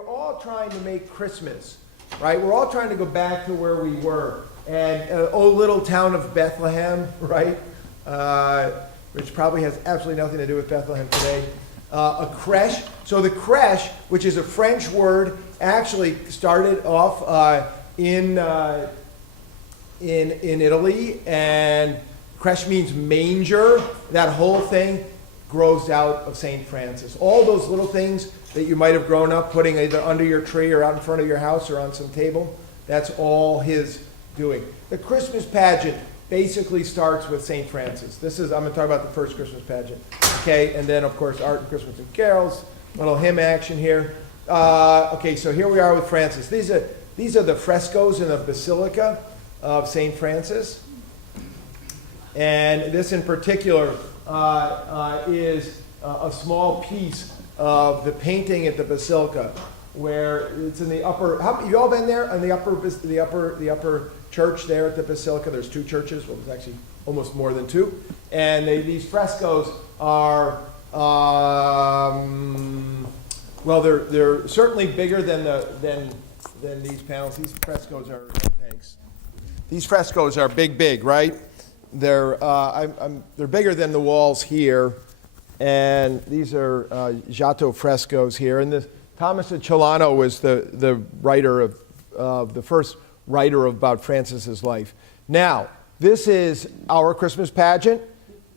we're all trying to make Christmas, right? We're all trying to go back to where we were. And oh, little town of Bethlehem, right? Which probably has absolutely nothing to do with Bethlehem today. A crèche. So the crèche, which is a French word, actually started off in Italy, and crèche means manger. That whole thing grows out of St. Francis. All those little things that you might have grown up putting either under your tree or out in front of your house or on some table, that's all his doing. The Christmas pageant basically starts with St. Francis. I'm going to talk about the first Christmas pageant. Okay, and then of course art and Christmas and carols, little hymn action here. Okay, so here we are with Francis. These are the frescoes in the Basilica of St. Francis. And this in particular is a small piece of the painting at the Basilica, where it's in the upper. You all been there? In the upper church there at the Basilica. There's two churches. Well, there's actually almost more than two. And these frescoes are they're certainly bigger than these panels. These frescoes are thanks. These frescoes are big, right? They're bigger than the walls here, and these are Giotto frescoes here. And Thomas of Celano was the writer of the first writer about Francis's life. Now, this is our Christmas pageant,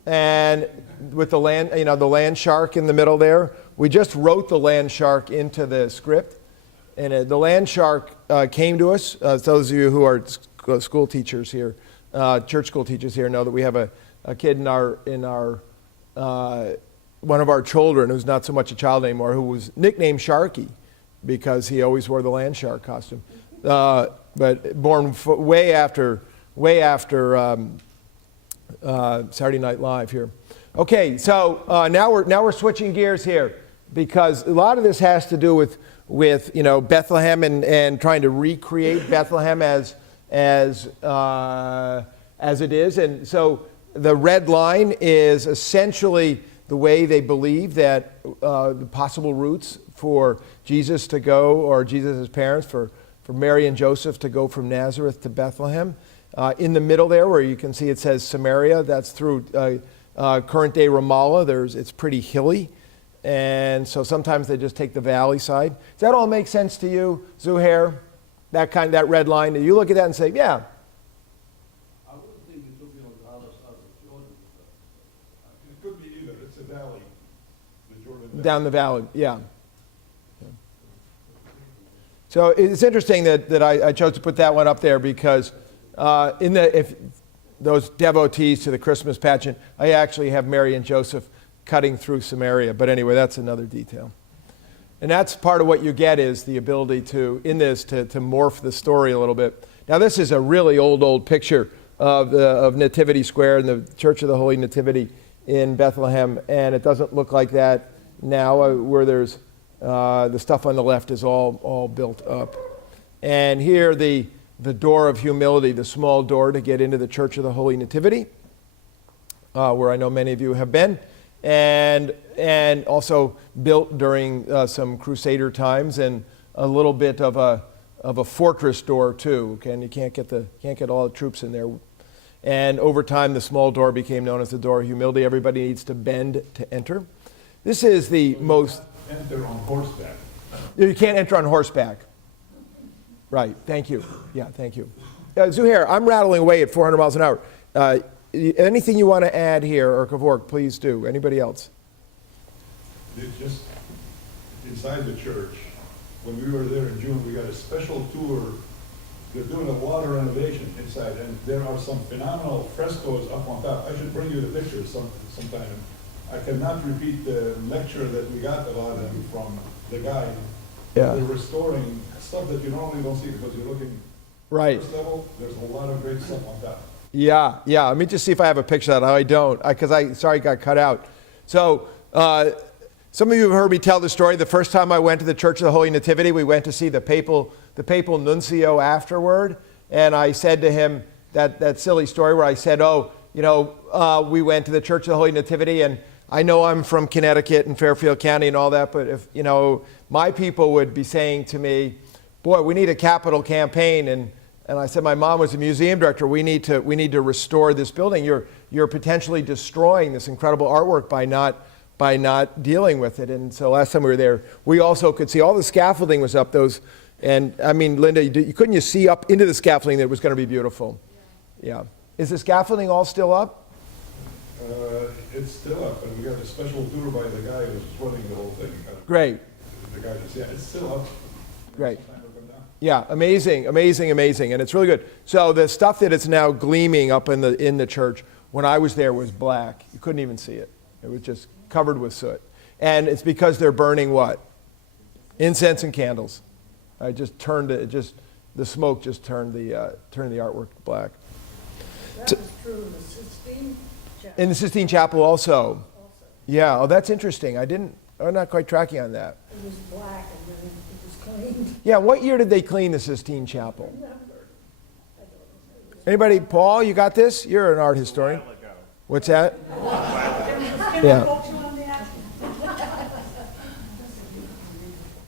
and with the land shark in the middle there. We just wrote the land shark into the script, and the land shark came to us. Those of you who are school teachers here, church school teachers here, know that we have a kid in our one of our children who's not so much a child anymore, who was nicknamed Sharky because he always wore the land shark costume. But born way after Saturday Night Live here. Okay, so now we're switching gears here, because a lot of this has to do with Bethlehem and trying to recreate Bethlehem as it is. And so the red line is essentially the way they believe that the possible routes for Jesus to go, or Jesus' parents, for Mary and Joseph to go from Nazareth to Bethlehem. In the middle there, where you can see it says Samaria, that's through current day Ramallah. It's pretty hilly, and so sometimes they just take the valley side. Does that all make sense to you, Zuhair? That red line. Do you look at that and say, yeah? I wouldn't think it took me on the other side of Jordan. It could be either. It's a valley, the Jordan Valley. Down the valley, yeah. So it's interesting that I chose to put that one up there, because if those devotees to the Christmas pageant, I actually have Mary and Joseph cutting through Samaria. But anyway, that's another detail. And that's part of what you get, is the ability to morph the story a little bit. Now, this is a really old picture of Nativity Square and the Church of the Holy Nativity in Bethlehem, and it doesn't look like that now, where there's the stuff on the left is all built up. And here the door of humility, the small door to get into the Church of the Holy Nativity, where I know many of you have been, and also built during some Crusader times, and a little bit of a fortress door too. Okay, and you can't get all the troops in there. And over time, the small door became known as the door of humility. Everybody needs to bend to enter. This is the most. Enter on horseback. You can't enter on horseback. Right. Thank you. Yeah. Thank you. Zuhair, I'm rattling away at 400 miles an hour. Anything you want to add here, or Kavork, please do. Anybody else? It's just inside the church. When we were there in June, we got a special tour. They're doing a water renovation inside, and there are some phenomenal frescoes up on top. I should bring you the pictures sometime. I cannot repeat the lecture that we got about them from the guide. Yeah. They're restoring stuff that you normally don't see, because you're looking right. First level. There's a lot of great stuff on top. Yeah. Let me just see if I have a picture of that. I don't, because it got cut out. So some of you have heard me tell the story. The first time I went to the Church of the Holy Nativity, we went to see the papal nuncio afterward, and I said to him that silly story where I said, we went to the Church of the Holy Nativity, and I know I'm from Connecticut and Fairfield County and all that, but if, my people would be saying to me, boy, we need a capital campaign. And I said, my mom was a museum director. We need to restore this building. You're potentially destroying this incredible artwork by not dealing with it. And so last time we were there, we also could see all the scaffolding was up. And I mean, Linda, couldn't you see up into the scaffolding that it was going to be beautiful? Yeah. Is the scaffolding all still up? It's still up, and we got a special tour by the guy who's running the whole thing. Great. The guy just, it's still up. Great. Yeah, amazing. And it's really good. So the stuff that is now gleaming up in the church, when I was there, was black. You couldn't even see it. It was just covered with soot. And it's because they're burning what? Incense and candles. The smoke just turned the artwork black. That was true in the Sistine Chapel. In the Sistine Chapel also. Yeah, oh, that's interesting. I'm not quite tracking on that. It was black and then it was cleaned. Yeah, what year did they clean the Sistine Chapel? I don't know. Anybody? Paul, you got this? You're an art historian. What's that? Yeah.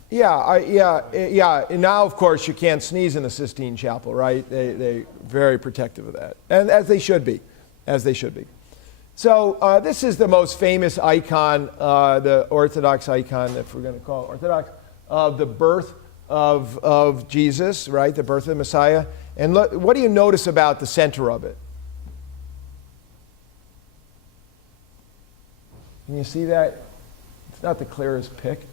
Yeah. And now, of course, you can't sneeze in the Sistine Chapel, right? They're very protective of that, and as they should be. So this is the most famous icon, the Orthodox icon, if we're going to call it Orthodox, of the birth of Jesus, right? The birth of the Messiah. And look, what do you notice about the center of it? Can you see that? It's not the clearest pic.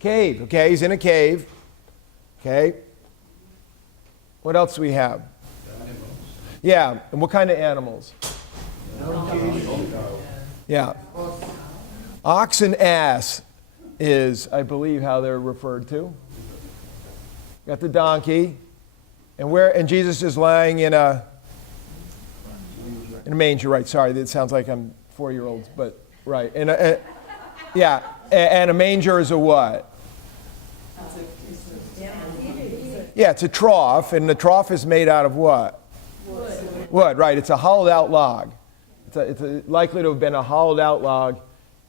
Cave, okay, he's in a cave. Okay. What else do we have? Animals. Yeah, and what kind of animals? Yeah. Ox and ass is, I believe, how they're referred to. Got the donkey, and Jesus is lying in a manger, right? Sorry, that sounds like I'm 4-year-olds, but right. And a manger is a what? Yeah, it's a trough, and the trough is made out of what? Wood, right. It's a hollowed out log. It's likely to have been a hollowed out log,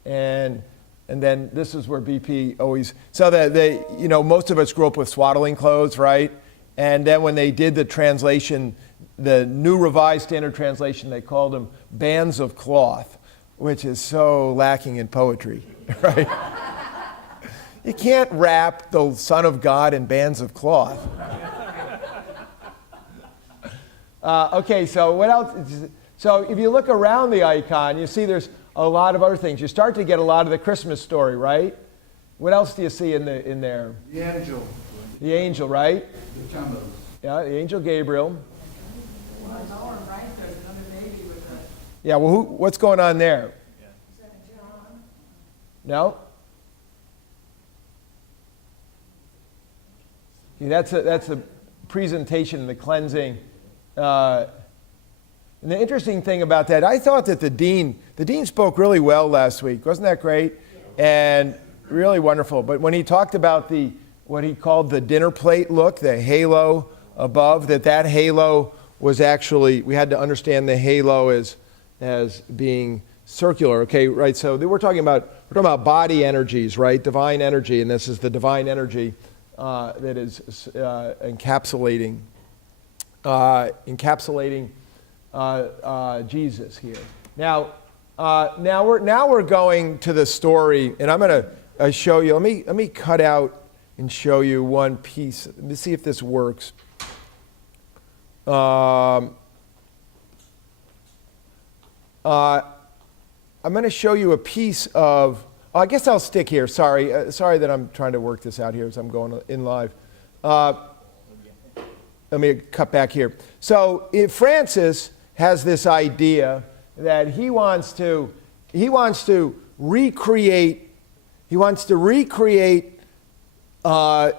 and then this is where BP always, so that most of us grew up with swaddling clothes, right? And then when they did the translation, the New Revised Standard Translation, they called them bands of cloth, which is so lacking in poetry, right? You can't wrap the Son of God in bands of cloth. Okay, so what else? So if you look around the icon, you see there's a lot of other things. You start to get a lot of the Christmas story, right? What else do you see in there? The angel. The angel, right? The candles. Yeah, the angel Gabriel. Well, lower right, there's another baby with a... Yeah, well, what's going on there? Is that John? No? See, that's a presentation, the cleansing. And the interesting thing about that, I thought that the dean spoke really well last week. Wasn't that great? And really wonderful. But when he talked about what he called the dinner plate look, the halo above, that halo was actually, we had to understand the halo as being circular. Okay, right? So we're talking about body energies, right? Divine energy, and this is the divine energy that is encapsulating Jesus here. Now we're going to the story, and I'm going to show you. Let me cut out and show you one piece. Let me see if this works. I'm going to show you a piece of. I guess I'll stick here. Sorry that I'm trying to work this out here as I'm going in live. Let me cut back here. So Francis has this idea that he wants to recreate the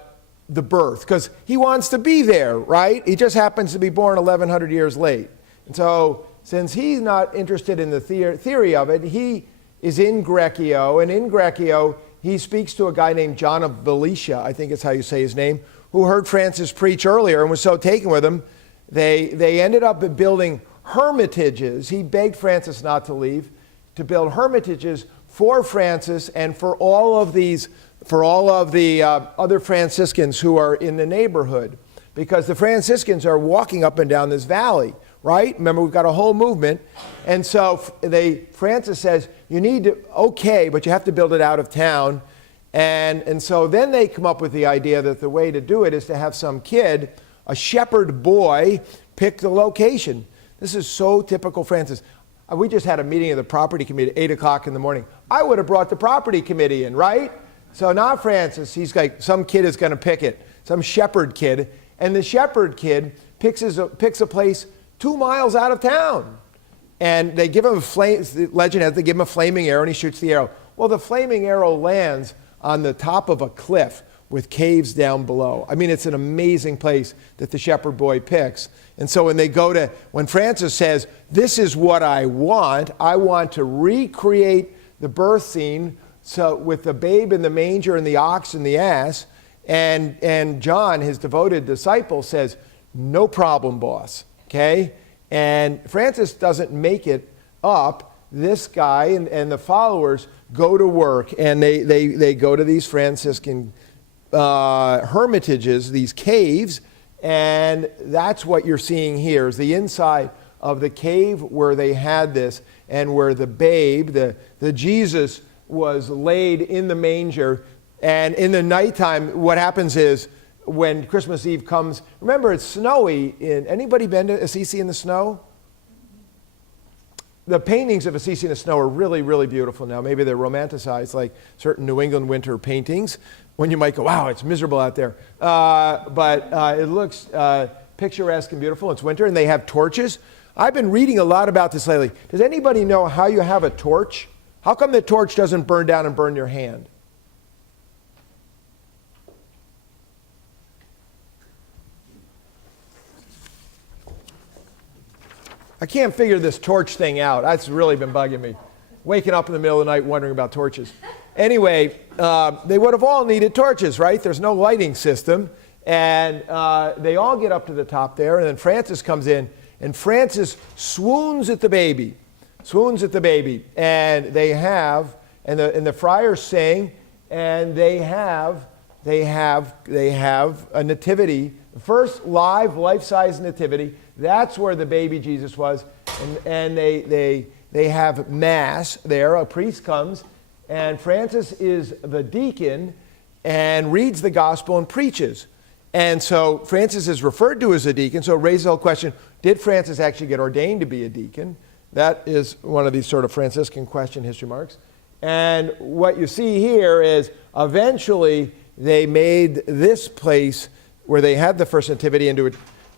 birth, because he wants to be there, right? He just happens to be born 1,100 years late. And so since he's not interested in the theory of it, he is in Greccio, and in Greccio he speaks to a guy named John of Valencia, I think is how you say his name, who heard Francis preach earlier and was so taken with him, they ended up building hermitages. He begged Francis not to leave. to build hermitages for Francis and for all of the other Franciscans who are in the neighborhood, because the Franciscans are walking up and down this valley, right? Remember, we've got a whole movement. And so Francis says, you need to, okay, but you have to build it out of town. And so then they come up with the idea that the way to do it is to have some kid, a shepherd boy, pick the location. This is so typical Francis. We just had a meeting of the property committee at 8 o'clock in the morning. I would have brought the property committee in, right? So not Francis. He's like, some kid is going to pick it, some shepherd kid. And the shepherd kid picks a place 2 miles out of town. And they give him the legend has they give him a flaming arrow, and he shoots the arrow. Well, the flaming arrow lands on the top of a cliff with caves down below. I mean, it's an amazing place that the shepherd boy picks. And so when Francis says, this is what I want to recreate the birth scene, so with the babe in the manger and the ox and the ass, and John, his devoted disciple, says, no problem, boss, okay? And Francis doesn't make it up. This guy and the followers go to work, and they go to these Franciscan hermitages, these caves, and that's what you're seeing here is the inside of the cave where they had this, and where the babe, the Jesus, was laid in the manger. And in the nighttime, what happens is when Christmas Eve comes, remember it's snowy. Anybody been to Assisi in the snow? The paintings of Assisi in the snow are really, really beautiful now. Maybe they're romanticized like certain New England winter paintings, when you might go, wow, it's miserable out there. But it looks picturesque and beautiful. It's winter, and they have torches. I've been reading a lot about this lately. Does anybody know how you have a torch? How come the torch doesn't burn down and burn your hand? I can't figure this torch thing out. That's really been bugging me. Waking up in the middle of the night wondering about torches. Anyway, they would have all needed torches, right? There's no lighting system. And they all get up to the top there, and then Francis comes in, and Francis swoons at the baby. And they have, and the friars sing, and they have a nativity, the first life-size nativity. That's where the baby Jesus was. And they have mass there. A priest comes, and Francis is the deacon and reads the gospel and preaches. And so Francis is referred to as a deacon, so it raises the whole question, did Francis actually get ordained to be a deacon? That is one of these sort of Franciscan question history marks. And what you see here is eventually they made this place where they had the first nativity into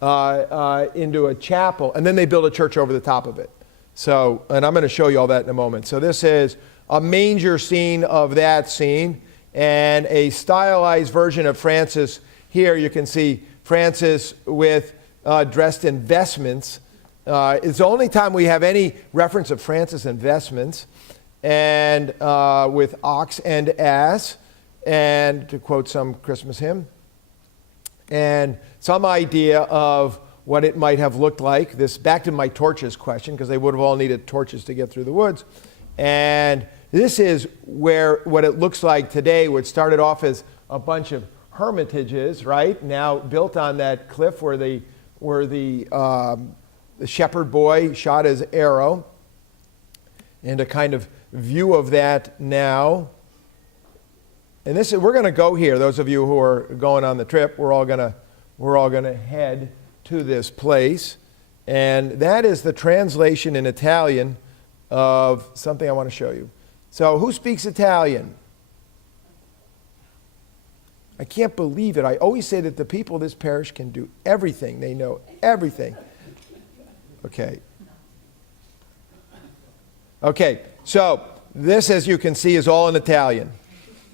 a chapel, and then they built a church over the top of it. So, and I'm going to show you all that in a moment. So this is a manger scene of that scene, and a stylized version of Francis. Here you can see Francis with dressed in vestments. It's the only time we have any reference of Francis in vestments, and with ox and ass, and to quote some Christmas hymn, and some idea of what it might have looked like. This back to my torches question, because they would have all needed torches to get through the woods. And this is where what it looks like today, which started off as a bunch of hermitages, right? Now built on that cliff where the shepherd boy shot his arrow, and a kind of view of that now. And this is, we're going to go here. Those of you who are going on the trip, we're all going to head to this place, and that is the translation in Italian of something I want to show you. So, who speaks Italian? I can't believe it. I always say that the people of this parish can do everything. They know everything. Okay, so this, as you can see, is all in Italian.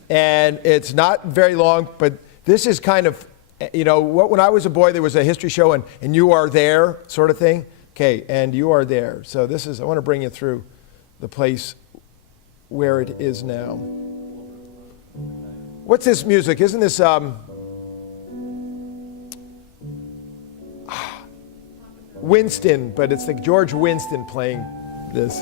And it's not very long, but this is kind of, when I was a boy, there was a history show, and you are there sort of thing. Okay, and you are there. So this is, I want to bring you through the place where it is now. What's this music? Isn't this, Winston, but it's the George Winston playing this.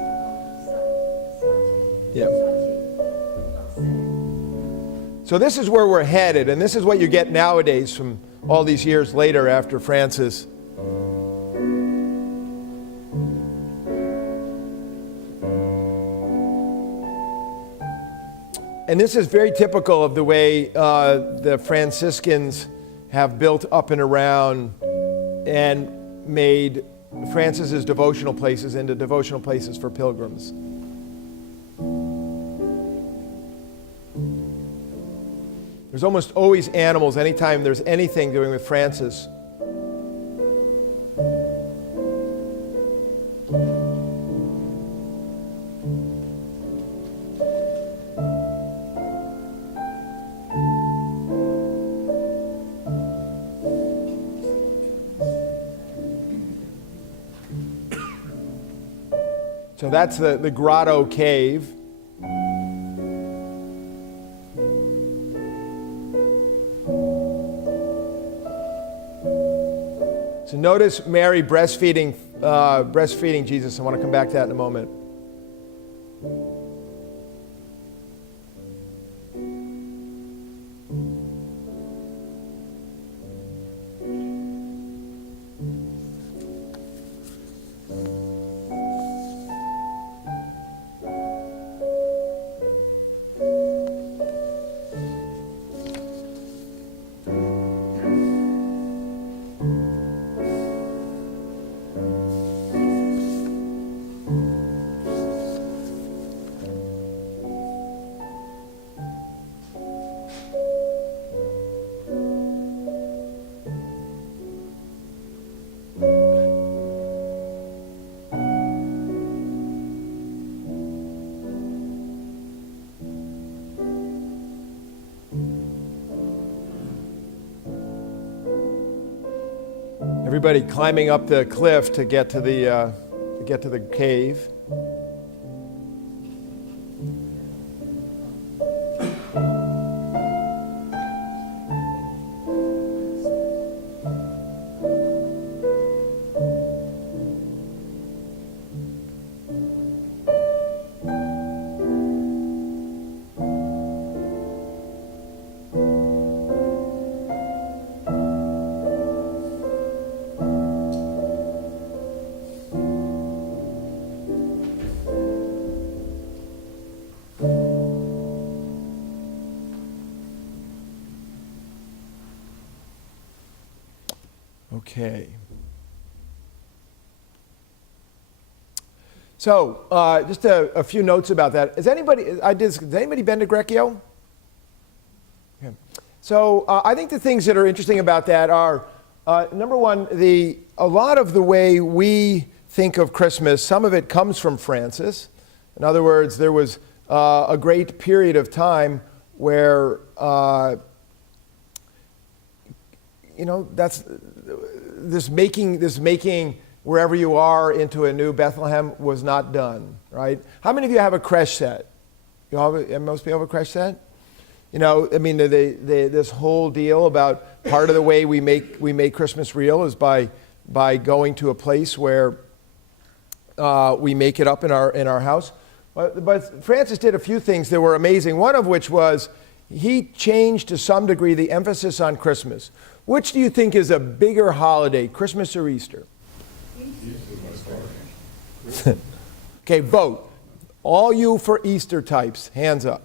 So this is where we're headed, and this is what you get nowadays from all these years later after Francis. And this is very typical of the way the Franciscans have built up and around and made Francis's devotional places into devotional places for pilgrims. There's almost always animals anytime there's anything doing with Francis. So that's the grotto cave. So notice Mary breastfeeding Jesus. I want to come back to that in a moment. Everybody climbing up the cliff to get to the cave. Okay. So, just a few notes about that. Has anybody been to Greccio? Okay. So, I think the things that are interesting about that are, number one, a lot of the way we think of Christmas, some of it comes from Francis. In other words, there was a great period of time where, that's this making wherever you are into a new Bethlehem was not done, right? How many of you have a creche set? Most people have a creche set? This whole deal about part of the way we make Christmas real is by going to a place where we make it up in our house. But Francis did a few things that were amazing. One of which was he changed to some degree the emphasis on Christmas. Which do you think is a bigger holiday, Christmas or Easter? Okay, vote. All you for Easter types, hands up.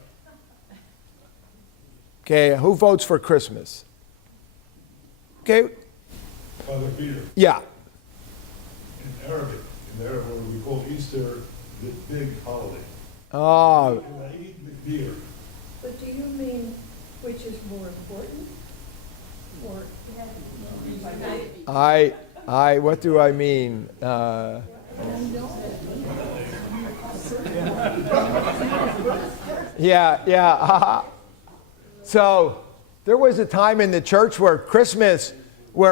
Okay, who votes for Christmas? Okay. Father Peter. Yeah. In Arabic, we call Easter the big holiday. Oh. And I eat the beer. But do you mean which is more important? Or what do I mean? Yeah. So there was a time in the church where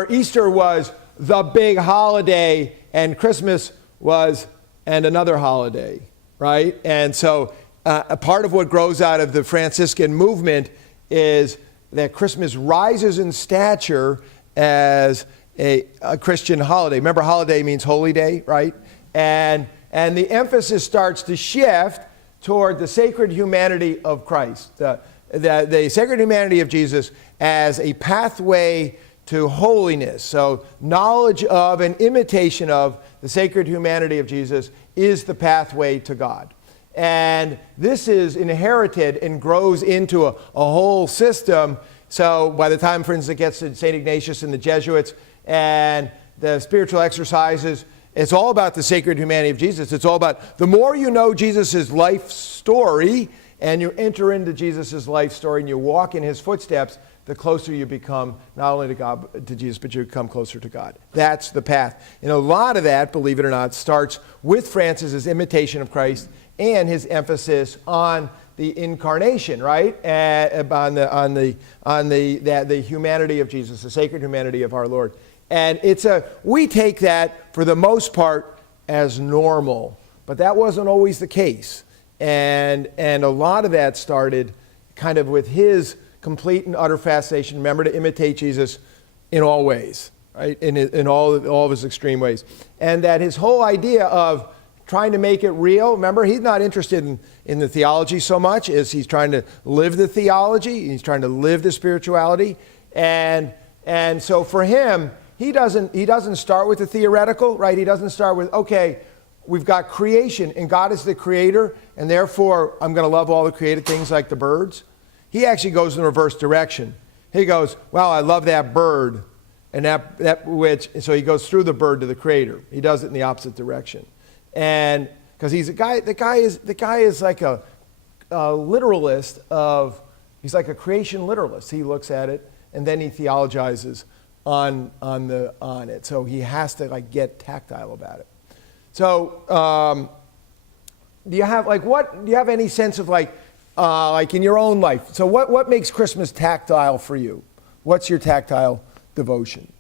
Easter was the big holiday and Christmas was another holiday, right? And so a part of what grows out of the Franciscan movement is that Christmas rises in stature as a Christian holiday. Remember, holiday means holy day, right? And the emphasis starts to shift toward the sacred humanity of Christ. the sacred humanity of Jesus as a pathway to holiness. So knowledge of and imitation of the sacred humanity of Jesus is the pathway to God. And this is inherited and grows into a whole system. So by the time, for instance, it gets to St. Ignatius and the Jesuits and the spiritual exercises, it's all about the sacred humanity of Jesus. It's all about the more you know Jesus' life story and you enter into Jesus' life story and you walk in his footsteps, the closer you become not only to God, to Jesus, but you become closer to God. That's the path. And a lot of that, believe it or not, starts with Francis's imitation of Christ and his emphasis on the incarnation, right? On the humanity of Jesus, the sacred humanity of our Lord. And we take that for the most part as normal, but that wasn't always the case. And a lot of that started kind of with his complete and utter fascination. Remember to imitate Jesus in all ways, right? In all of his extreme ways. And that his whole idea of trying to make it real, remember, he's not interested in the theology so much as he's trying to live the theology, he's trying to live the spirituality. And so for him, he doesn't start with the theoretical, right? He doesn't start with, okay, we've got creation and God is the creator and therefore I'm going to love all the created things like the birds. He actually goes in the reverse direction. He goes, wow, I love that bird, and so he goes through the bird to the creator. He does it in the opposite direction. And because the guy is like a literalist he's like a creation literalist. He looks at it and then he theologizes on it. So he has to like get tactile about it. So do you have any sense of like in your own life? So what makes Christmas tactile for you? What's your tactile devotion?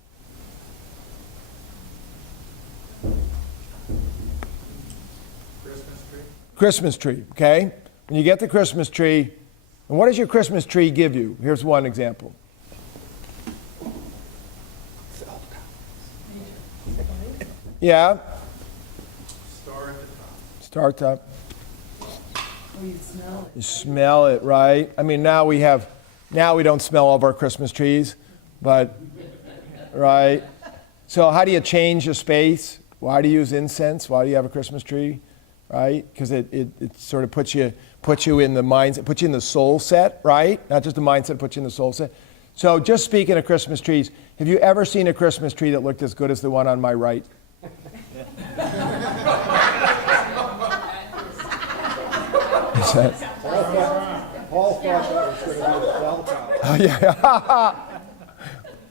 Christmas tree, okay? When you get the Christmas tree, and what does your Christmas tree give you? Here's one example. Yeah? Star at the top. Oh, you smell it. You smell it, right? I mean, now we don't smell all of our Christmas trees, but, right? So how do you change the space? Why do you use incense? Why do you have a Christmas tree? Right? Because it sort of puts you in the mindset, puts you in the soul set, right? Not just the mindset, puts you in the soul set. So just speaking of Christmas trees, have you ever seen a Christmas tree that looked as good as the one on my right? Paul thought that was going to be a cell tower. Oh, yeah.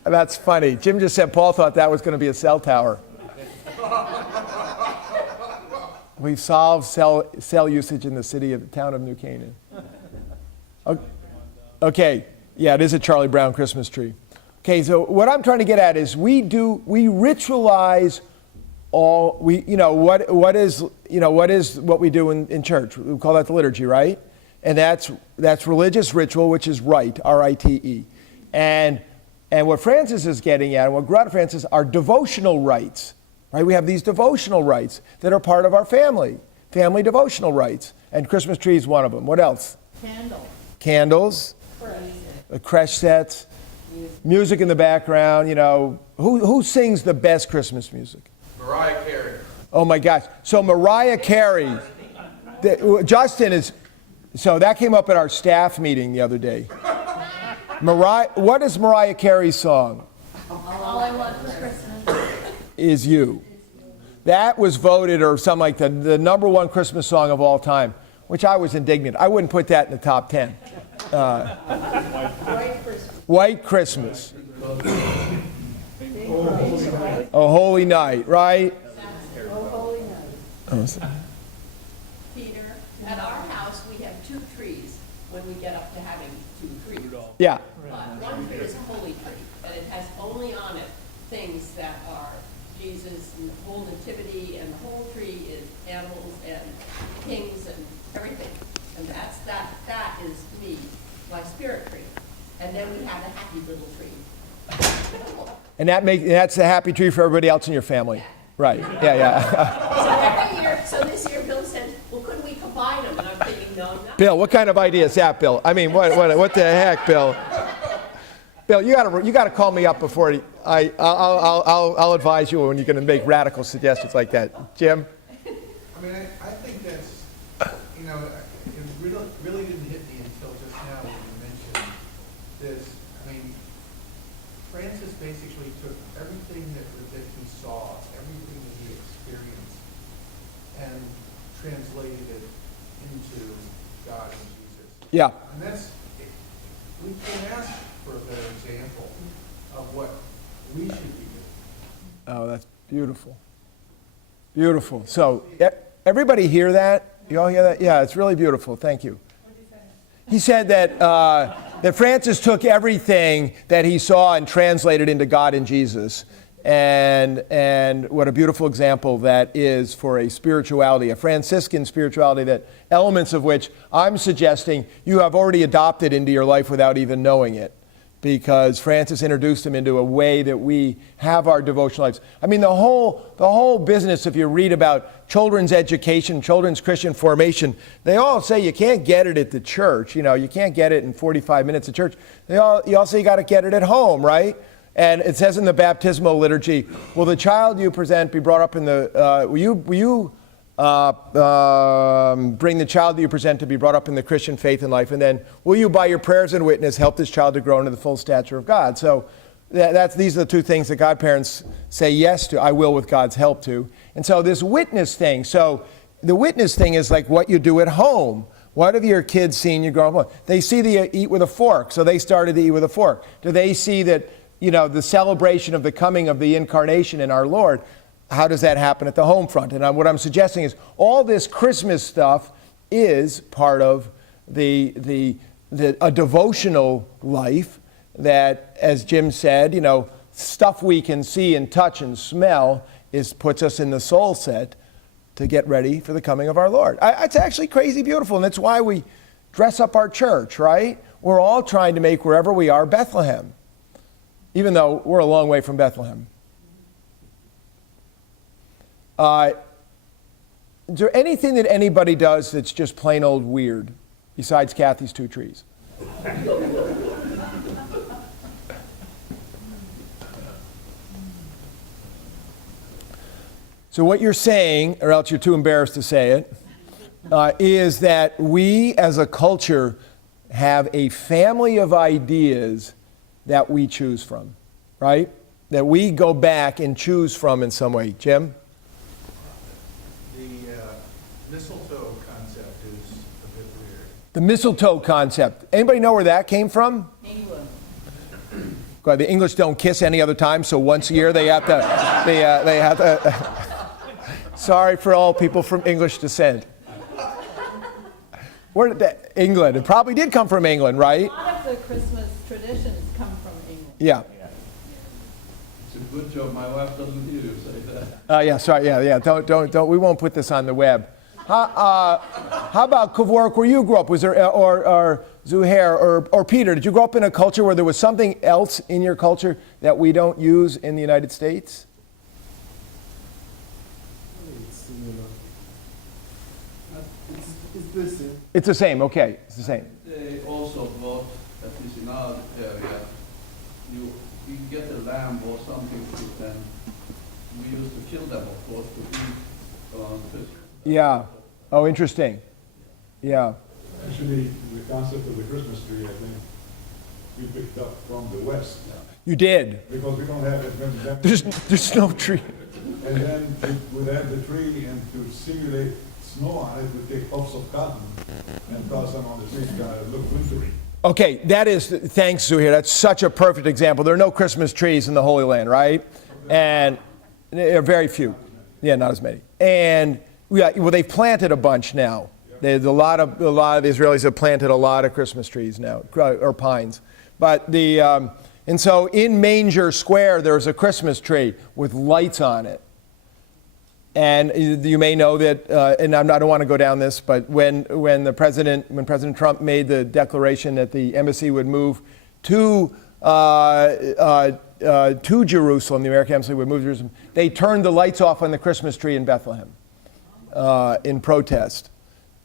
That's funny. Jim just said Paul thought that was going to be a cell tower. We've solved cell usage in the town of New Canaan. Okay, yeah, it is a Charlie Brown Christmas tree. Okay, so what I'm trying to get at is we ritualize what we do in church. We call that the liturgy, right? And that's religious ritual, which is rite, R-I-T-E. And what Francis is getting at, and what grew out of Francis, are devotional rites. Right? We have these devotional rites that are part of our family devotional rites. And Christmas tree is one of them. What else? Candles. Creche sets. Music in the background. Who sings the best Christmas music? Mariah Carey. Oh my gosh. So Mariah Carey. Justin is, so that came up at our staff meeting the other day. What is Mariah Carey's song? All I want for Christmas is you. That was voted or something like the number one Christmas song of all time, which I was indignant. I wouldn't put that in the top 10. White Christmas. Oh, Holy Night, right? Peter, at our house, we have 2 trees when we get up to having 2 trees. Yeah. One tree is a holy tree, and it has only on it things that are Jesus and the whole nativity, and the whole tree is animals and kings and everything. And that is to me, my spirit tree. And then we have a happy little tree. And that's a happy tree for everybody else in your family. Yeah. Right. Yeah. So this year Bill said, well, couldn't we combine them? And I'm thinking, No, not. Bill, what kind of idea is that, Bill? I mean, what the heck, Bill? Bill, you gotta call me up before I'll advise you when you're going to make radical suggestions like that. Jim? I mean, I think that's, you know, it really didn't hit me until just now when you mentioned this. I mean, Francis basically took everything that he saw, everything that he experienced, and translated it into God and Jesus. Yeah. And that's, we can't ask for a better example of what we should be doing. Oh, that's beautiful. Beautiful. So, everybody hear that? You all hear that? Yeah, it's really beautiful. Thank you. He said that that Francis took everything that he saw and translated into God and Jesus. And what a beautiful example that is for a spirituality, a Franciscan spirituality, that elements of which I'm suggesting you have already adopted into your life without even knowing it. Because Francis introduced him into a way that we have our devotional lives. I mean, the whole business, if you read about children's education, children's Christian formation, they all say you can't get it at the church. You know, you can't get it in 45 minutes at church. You all say you got to get it at home, right? And it says in the baptismal liturgy, will the child you present be brought up in the, will you bring the child that you present to be brought up in the Christian faith and life, and then will you, by your prayers and witness, help this child to grow into the full stature of God? So these are the two things that godparents say yes to, I will with God's help to. And so this witness thing, so the witness thing is like what you do at home. What have your kids seen you grow up? They see that you eat with a fork, so they started to eat with a fork. Do they see that, you know, the celebration of the coming of the incarnation in our Lord? How does that happen at the home front? And what I'm suggesting is all this Christmas stuff is part of a devotional life that, as Jim said, you know, stuff we can see and touch and smell puts us in the soul set to get ready for the coming of our Lord. It's actually crazy beautiful, and that's why we dress up our church, right? We're all trying to make wherever we are Bethlehem, even though we're a long way from Bethlehem. Is there anything that anybody does that's just plain old weird, besides Kathy's two trees? So what you're saying, or else you're too embarrassed to say it, is that we as a culture have a family of ideas that we choose from, right? That we go back and choose from in some way. Jim? Mistletoe concept is a bit weird. The mistletoe concept. Anybody know where that came from? England. God, the English don't kiss any other time, so once a year they have to. They have to. Sorry for all people from English descent. Where did that? England. It probably did come from England, right? A lot of the Christmas traditions come from England. Yeah. It's a good job my wife doesn't hear you say that. Yeah. Sorry. Yeah. Don't. We won't put this on the web. How about Kvork, where you grew up? Was there, or Zuhair, or Peter? Did you grow up in a culture where there was something else in your culture that we don't use in the United States? It's the same. It's the same. Okay, it's the same. They also brought, at least in our area, you get a lamb or something to them. We used to kill them, of course, to eat on Christmas. Yeah. Oh, interesting. Yeah. Actually, the concept of the Christmas tree, I think, we picked up from the West. You did. Because we don't have it when that. There's no tree. And then we would have the tree, and to simulate snow on it, we take puffs of cotton and toss them on the tree to look wintry. Okay, thanks, Zuhair. That's such a perfect example. There are no Christmas trees in the Holy Land, right? And there are very few. Yeah, not as many. And well, they've planted a bunch now. There's a lot of the Israelis have planted a lot of Christmas trees now, or pines. But and so in Manger Square, there's a Christmas tree with lights on it. And you may know that, and I don't want to go down this, but when President Trump made the declaration that the embassy would move to Jerusalem, the American embassy would move to Jerusalem, they turned the lights off on the Christmas tree in Bethlehem in protest.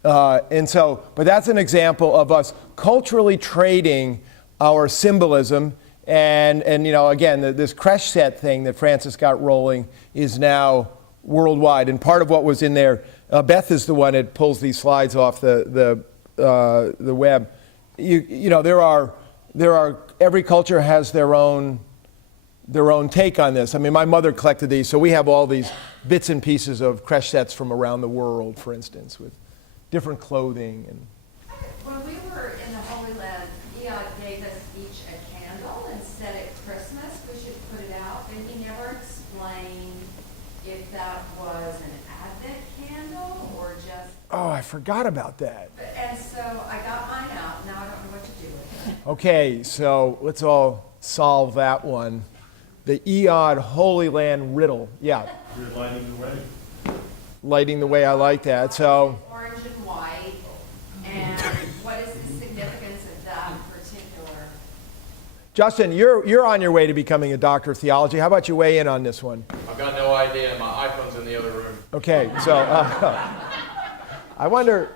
But that's an example of us culturally trading our symbolism. And again, this creche set thing that Francis got rolling is now worldwide. And part of what was in there, Beth is the one that pulls these slides off the web. There are every culture has their own take on this. I mean, my mother collected these, so we have all these bits and pieces of creche sets from around the world, for instance, with different clothing. And when we were in the Holy Land, Eod gave us each a candle and said at Christmas we should put it out, and he never explained if that was an Advent candle or just... Oh, I forgot about that. And so I got mine out, now I don't know what to do with it. Okay, so let's all solve that one. The Eod Holy Land riddle. Yeah. You're lighting the way. Lighting the way, I like that. So, Orange and white, and what is the significance of that particular? Justin, you're on your way to becoming a doctor of theology. How about you weigh in on this one? I've got no idea. My iPhone's in the other room. Okay, so I wonder,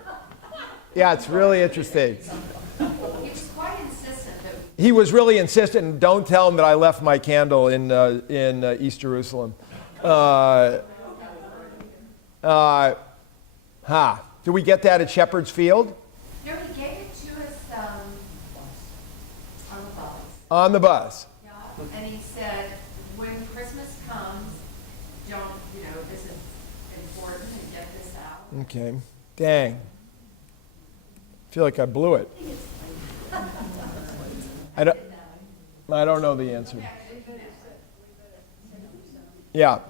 yeah, it's really interesting. He was quite insistent that He was really insistent, and don't tell him that I left my candle in East Jerusalem. Did we get that at Shepherd's Field? no, he gave it to us on the bus. On the bus. Yeah, and he said, when Christmas comes, this is important and get this out. Okay. Dang. I feel like I blew it. I don't know the answer. Yeah.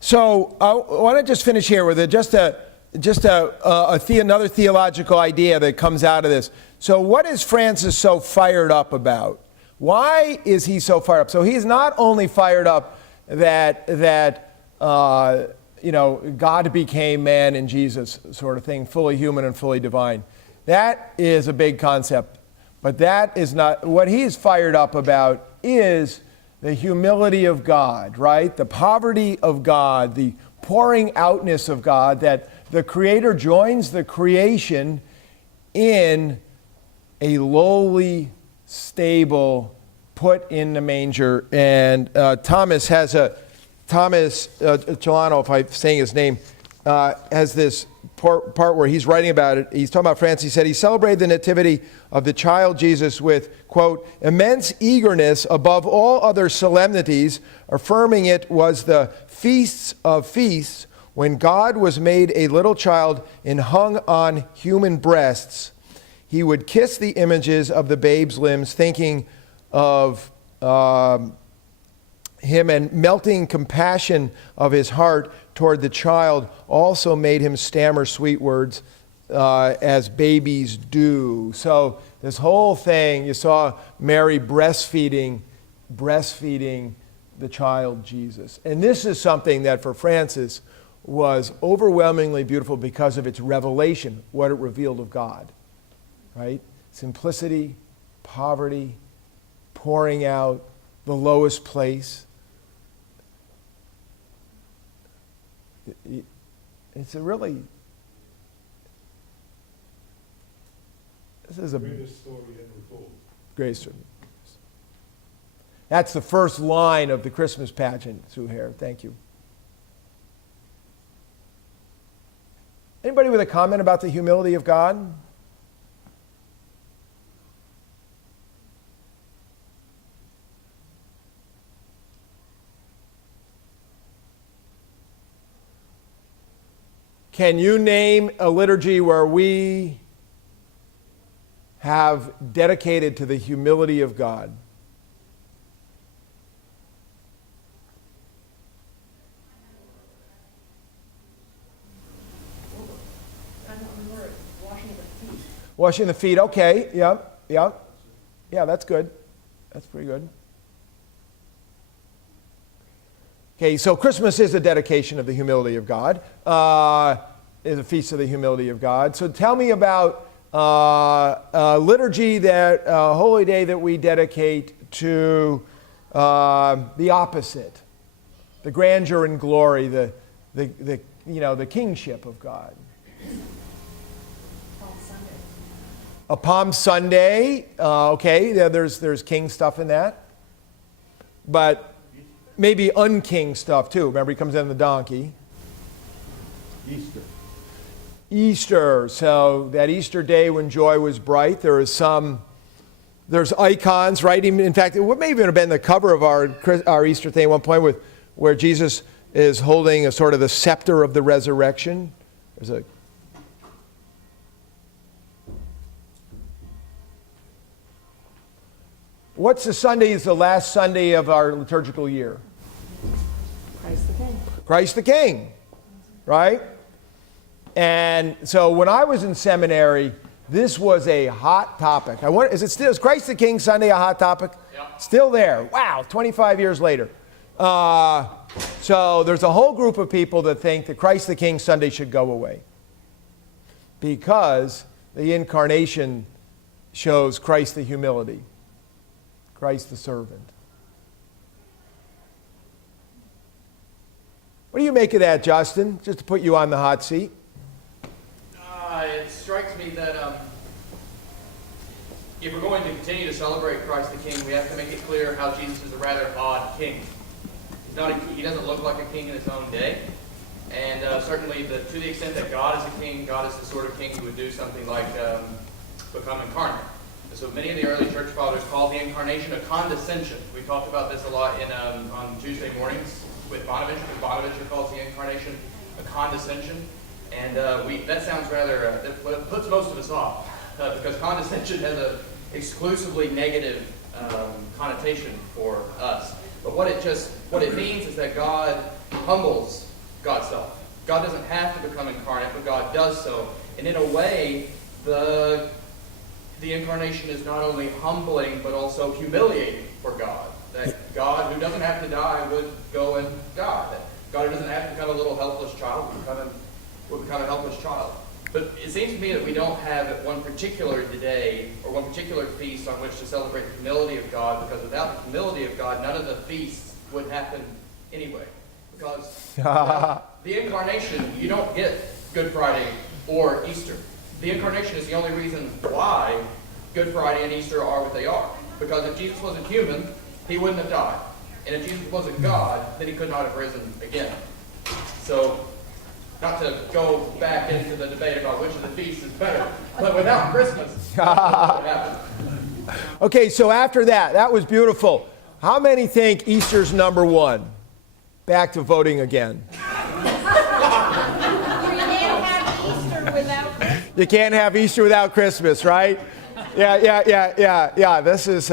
So I want to just finish here with another theological idea that comes out of this. So what is Francis so fired up about? Why is he so fired up? So he's not only fired up that God became man in Jesus, sort of thing, fully human and fully divine. That is a big concept, but that is not what he's fired up about. Is the humility of God, right? The poverty of God, the pouring outness of God, that the Creator joins the creation in a lowly, stable, put in the manger. And Thomas Celano, if I'm saying his name, has this part where he's writing about it. He's talking about Francis. He said he celebrated the nativity of the child Jesus with, quote, immense eagerness above all other solemnities, affirming it was the feasts of feasts when God was made a little child and hung on human breasts. He would kiss the images of the babe's limbs, thinking of him, and melting compassion of his heart toward the child also made him stammer sweet words as babies do. So this whole thing, you saw Mary breastfeeding the child Jesus. And this is something that for Francis was overwhelmingly beautiful because of its revelation, what it revealed of God, right? Simplicity, poverty, pouring out, the lowest place. It's a really, this is a Greatest story ever told. great story. That's the first line of the Christmas pageant, Sue Hare. Thank you. Anybody with a comment about the humility of God? Can you name a liturgy where we have dedicated to the humility of God? Washing the feet, okay, yeah, that's good. That's pretty good. Okay, so Christmas is a dedication of the humility of God, is a feast of the humility of God. So tell me about a liturgy, that holy day that we dedicate to the opposite, the grandeur and glory, the the kingship of God. Palm Sunday. A Palm Sunday, okay, yeah, there's king stuff in that. But maybe unking stuff too. Remember, he comes in the donkey. Easter. So that Easter day when joy was bright, there's icons, right? In fact, what may even have been the cover of our Easter thing at one point where Jesus is holding a sort of the scepter of the resurrection. What's the Sunday is the last Sunday of our liturgical year? Christ the King. Christ the King, right? And so when I was in seminary, this was a hot topic. Is Christ the King Sunday a hot topic? Yeah. Still there. Wow, 25 years later. So there's a whole group of people that think that Christ the King Sunday should go away because the incarnation shows Christ the humility, Christ the servant. What do you make of that, Justin? Just to put you on the hot seat. It strikes me that if we're going to continue to celebrate Christ the King, we have to make it clear how Jesus is a rather odd king. He doesn't look like a king in his own day. And certainly to the extent that God is a king, God is the sort of king who would do something like become incarnate. And so many of the early church fathers called the incarnation a condescension. We talked about this a lot on Tuesday mornings with Bonaventure. Bonaventure calls the incarnation a condescension. And that sounds rather, it puts most of us off, because condescension has an exclusively negative connotation for us. But what it means is that God humbles God's self. God doesn't have to become incarnate, but God does so. And in a way, the incarnation is not only humbling, but also humiliating for God. That God, who doesn't have to die, would go and die. That God, who doesn't have to become a little helpless child, would become a helpless child. But it seems to me that we don't have one particular day or one particular feast on which to celebrate the humility of God, because without the humility of God, none of the feasts would happen anyway. Because without the incarnation, you don't get Good Friday or Easter. The incarnation is the only reason why Good Friday and Easter are what they are. Because if Jesus wasn't human, he wouldn't have died. And if Jesus wasn't God, then he could not have risen again. So, not to go back into the debate about which of the feasts is better, but without Christmas, what would happen? Okay, so after that was beautiful. How many think Easter's number one? Back to voting again. You can't have Easter without Christmas, right? Yeah. This is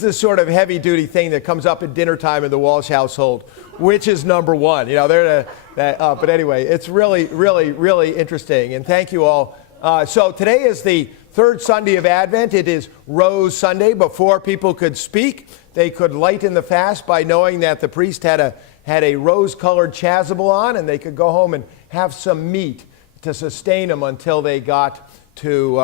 the sort of heavy-duty thing that comes up at dinner time in the Walsh household. Which is number one? But anyway, it's really, really, really interesting. And thank you all. So today is the third Sunday of Advent. It is Rose Sunday. Before people could speak, they could lighten the fast by knowing that the priest had a rose-colored chasuble on, and they could go home and have some meat to sustain them until they got to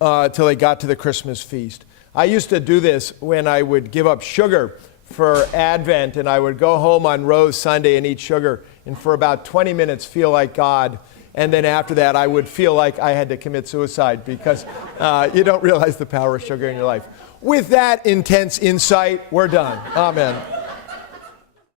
the Christmas feast. I used to do this when I would give up sugar for Advent, and I would go home on Rose Sunday and eat sugar, and for about 20 minutes feel like God. And then after that, I would feel like I had to commit suicide because you don't realize the power of sugar in your life. With that intense insight, we're done. Amen.